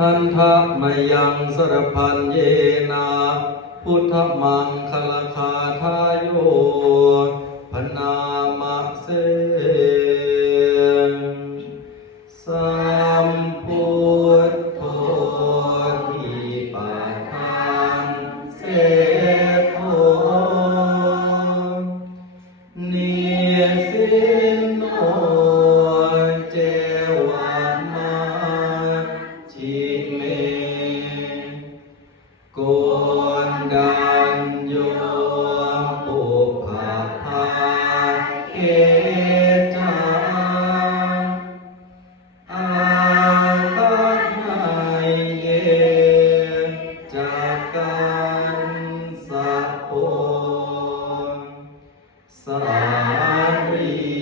อันทะมยังสรพันเยนา พุทธมังคลคาทายโยพนามะเสสา Maria.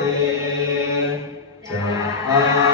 ติจะอา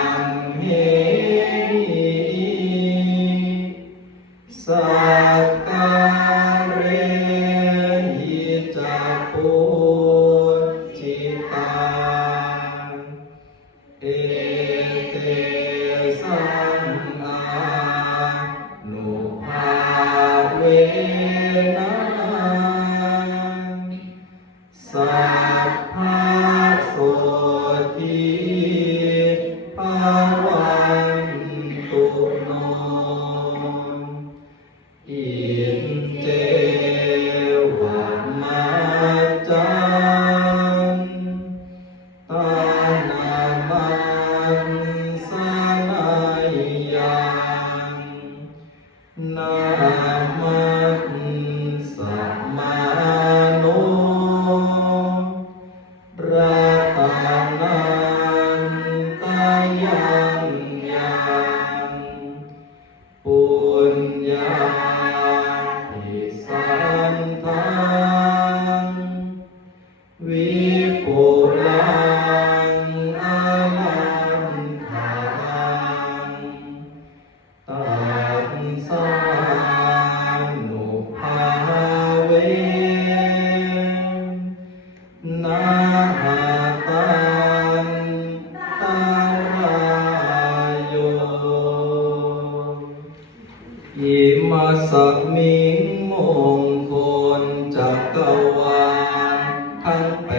อิมาสมิงมงคลจักรวาลทั้งแป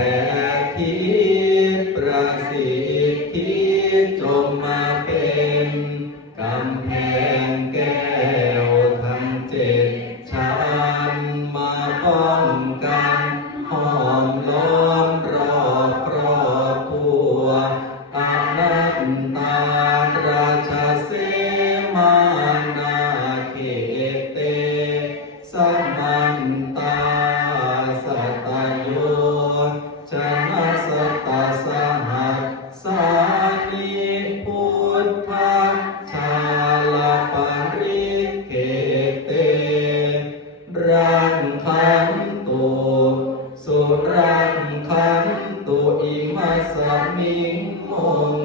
ดทิประสิทธิจงมาเป็นกำแพงแก้วทั้งเจ็ดชั้นมาป้องกันหอมล้อมรอบรอบตัวตาลัน Thánh Minh Hồn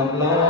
Allah.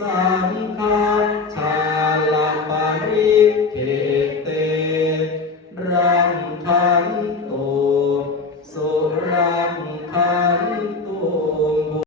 สา